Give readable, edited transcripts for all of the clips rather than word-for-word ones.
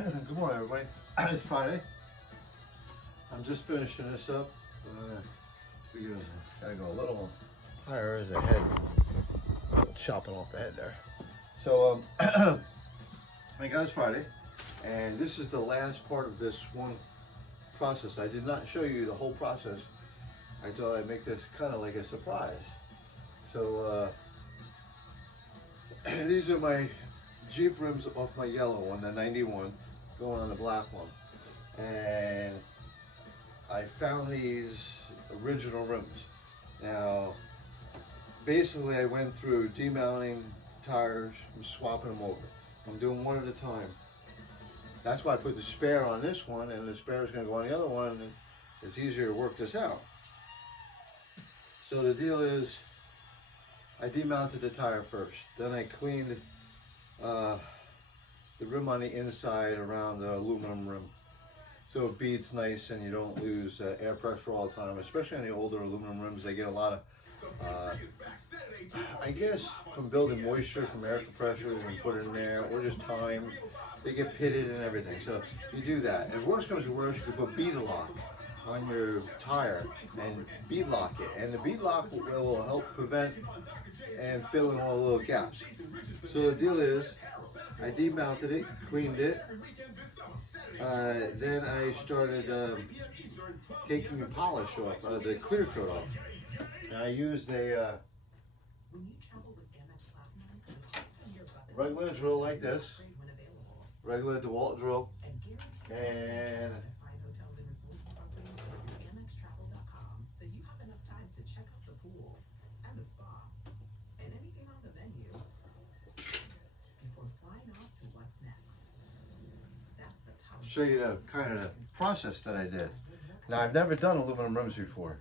Good morning, everybody. It's Friday. I'm just finishing this up because I gotta go a little higher as a head, chopping off the head there. So, thank God it's Friday, and this is the last part of this one process. I did not show you the whole process. I thought I'd make this kind of like a surprise. So, these are my Jeep rims off my yellow one, the 91, going on the black one. And I found these original rims. Now, basically I went through demounting tires and swapping them over. I'm doing one at a time. That's why I put the spare on this one, and the spare is going to go on the other one, and it's easier to work this out. So the deal is, I demounted the tire first, then I cleaned the rim on the inside around the aluminum rim, so it beads nice and you don't lose air pressure all the time. Especially on the older aluminum rims, they get a lot of I guess from building moisture from air compressors and put it in there, or just time, they get pitted and everything. So you do that. And worst comes to worst, you can put bead lock on your tire and bead lock it, and the bead lock will help prevent and fill in all the little gaps. So the deal is, I demounted it, cleaned it, then I started taking the polish off, the clear coat off. And I used a regular drill like this, regular DeWalt drill, and show you the kind of process that I did. Now, I've never done aluminum rims before,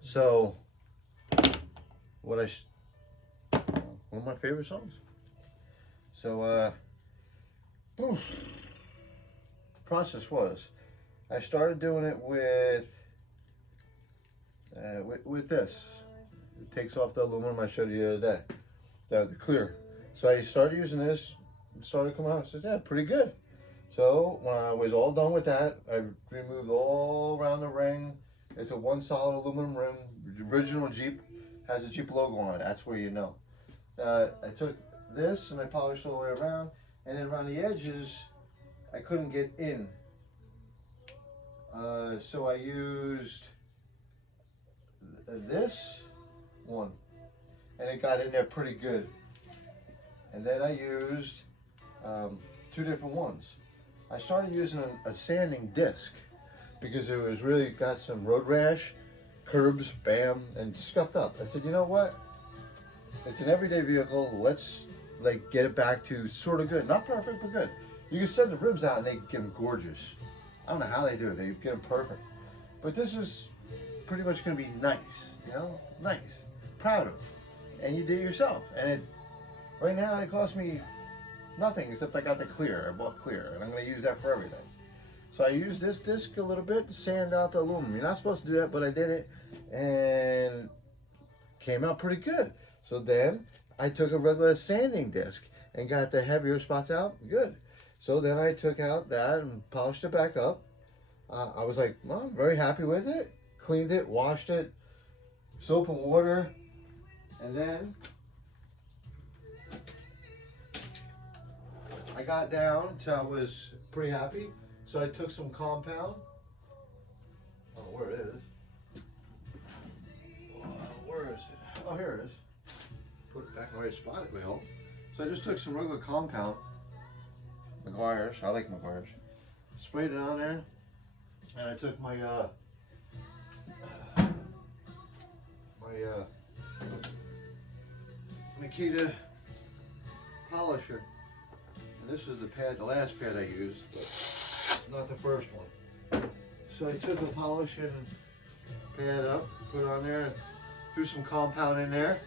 so one of my favorite songs. So process was, I started doing it with this. It takes off the aluminum I showed you the other day, the clear. So I started using this, it started coming out. I said, yeah, pretty good. So when I was all done with that, I removed all around the ring. It's a one solid aluminum rim. The original Jeep has a Jeep logo on it. That's where you know. I took this and I polished all the way around, and then around the edges, I couldn't get in. So I used this one, and it got in there pretty good. And then I used two different ones. I started using a sanding disc because it was really got some road rash, curbs, bam, and scuffed up. I said, you know what? It's an everyday vehicle. Let's like get it back to sort of good, not perfect, but good. You can send the rims out and they get them gorgeous. I don't know how they do it. They get them perfect. But this is pretty much going to be nice, you know, nice, proud of, and you did it yourself. And it, right now it cost me nothing except I got the clear. I bought clear, and I'm going to use that for everything. So I used this disc a little bit to sand out the aluminum. You're not supposed to do that, but I did it, and came out pretty good. So then I took a regular sanding disc and got the heavier spots out. Good. So then I took out that and polished it back up. I was like, well, I'm very happy with it. Cleaned it, washed it, soap and water, and then I got down until I was pretty happy. So I took some compound. I don't know where it is. Where is it? Oh, here it is. Put it back in the right spot, it would help. So I just took some regular compound, McGuire's. I like McGuire's. Sprayed it on there, and I took my Makita polisher. And this is the pad, the last pad I used, but not the first one. So I took the polishing pad up, put it on there, threw some compound in there,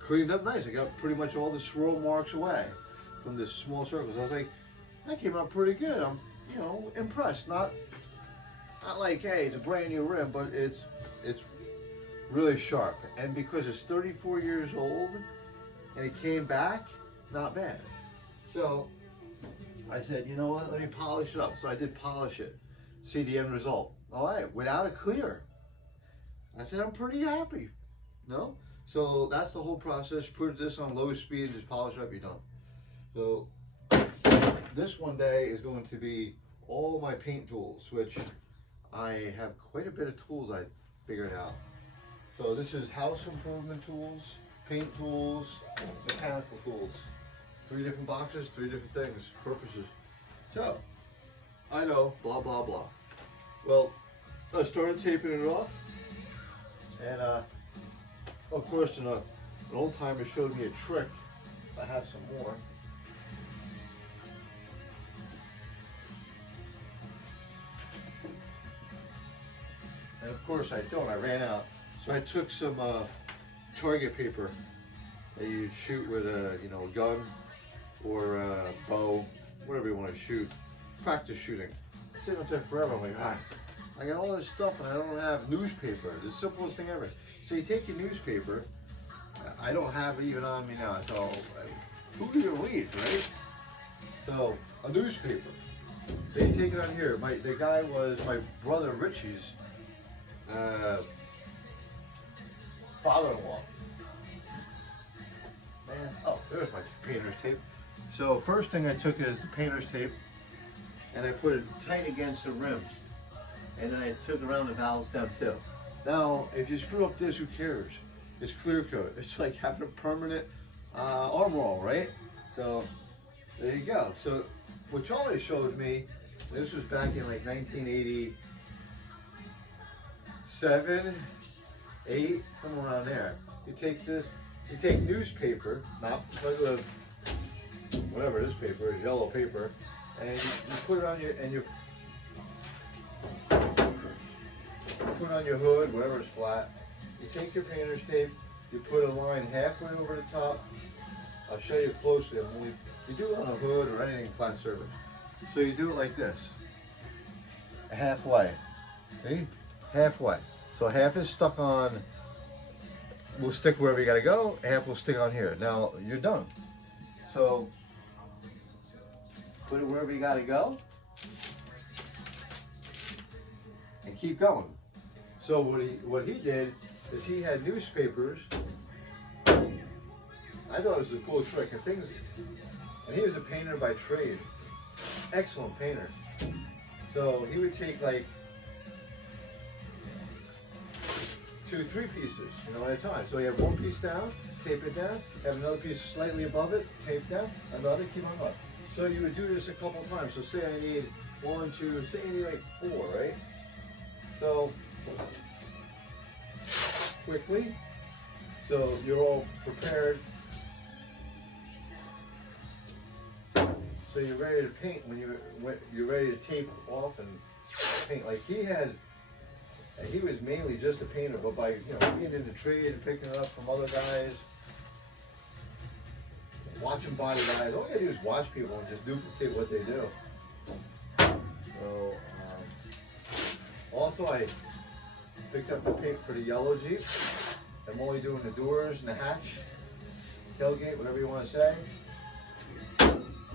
cleaned up nice. I got pretty much all the swirl marks away from the small circles. I was like, that came out pretty good. I'm, you know, impressed. Not like, hey, it's a brand new rim, but it's really sharp. And because it's 34 years old and it came back, not bad. So I said, you know what, let me polish it up. So I did polish it, see the end result. All right, without a clear. I said, I'm pretty happy. No? So that's the whole process. Put this on low speed, just polish it up, you're done. So this one day is going to be all my paint tools, which I have quite a bit of tools I figured out. So this is house improvement tools, paint tools, mechanical tools. 3 different boxes, 3 different things, purposes. So, I know, blah, blah, blah. Well, I started taping it off. And, of course, an old timer showed me a trick. I have some more. And of course I don't, I ran out. So I took some target paper that you shoot with a, you know, a gun or a bow, whatever you want to shoot. Practice shooting. Sitting up there forever, I'm like, I got all this stuff and I don't have newspaper. The simplest thing ever. So you take your newspaper, I don't have it even on me now, so who even reads, right? So, a newspaper. So you take it on here. The guy was my brother Richie's father-in-law. Man, oh, there's my painter's tape. So first thing I took is the painter's tape and I put it tight against the rim. And then I took around the valve stem too. Now, if you screw up this, who cares? It's clear coat. It's like having a permanent armor all, right? So there you go. So what Charlie showed me, this was back in like 1987, 8, somewhere around there. You take this, you take newspaper, not regular, whatever this paper is, yellow paper, and you put it on your, and you put it on your hood, whatever is flat. You take your painter's tape, you put a line halfway over the top. I'll show you closely. You do it on a hood or anything flat surface. So you do it like this, halfway. See? Halfway. So half is stuck on, will stick wherever you gotta go, half will stick on here. Now you're done. So put it wherever you gotta go and keep going. So what he did is he had newspapers. I thought it was a cool trick. And he was a painter by trade. Excellent painter. So he would take like 2, 3 pieces, you know, at a time. So you have one piece down, tape it down, have another piece slightly above it, tape down, another, keep on up. So you would do this a couple times. So say I need 1, 2, say you need like 4, right? So quickly, so you're all prepared. So you're ready to paint when you're ready to tape off and paint. Like he was mainly just a painter, but by being in the trade and picking it up from other guys, watching body guys, all you gotta do is watch people and just duplicate what they do. So also I picked up the paint for the yellow Jeep. I'm only doing the doors and the hatch, tailgate, whatever you want to say.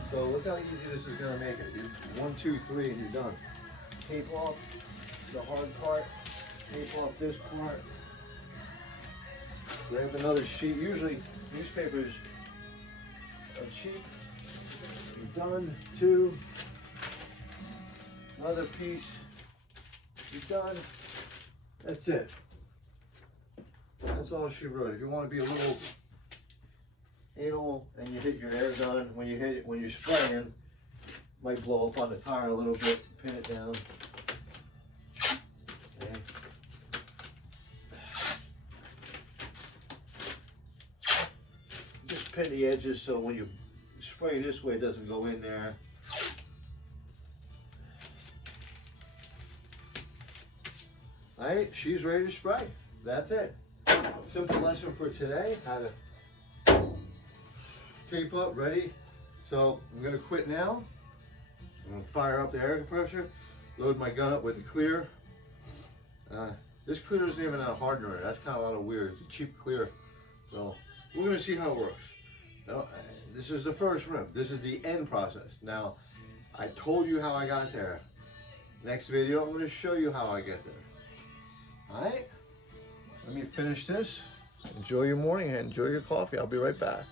So look how easy this is going to make it. 1, 2, 3, and you're done. Tape off the hard part. Tape off this part. Grab another sheet. Usually newspapers are cheap. You're done. 2. Another piece. You're done. That's it. That's all she wrote. If you want to be a little anal and you hit your air gun, when you're spraying, it might blow up on the tire a little bit, pin it down. Okay. Just pin the edges so when you spray this way it doesn't go in there. Alright, she's ready to spray. That's it. Simple lesson for today, how to tape up, ready. So I'm gonna quit now. I'm gonna fire up the air compressor, load my gun up with the clear. This clear isn't even a hardener, that's kind of a lot of weird. It's a cheap clear. So we're gonna see how it works. Now, this is the first rim. This is the end process. Now, I told you how I got there. Next video, I'm going to show you how I get there. All right? Let me finish this. Enjoy your morning and enjoy your coffee. I'll be right back.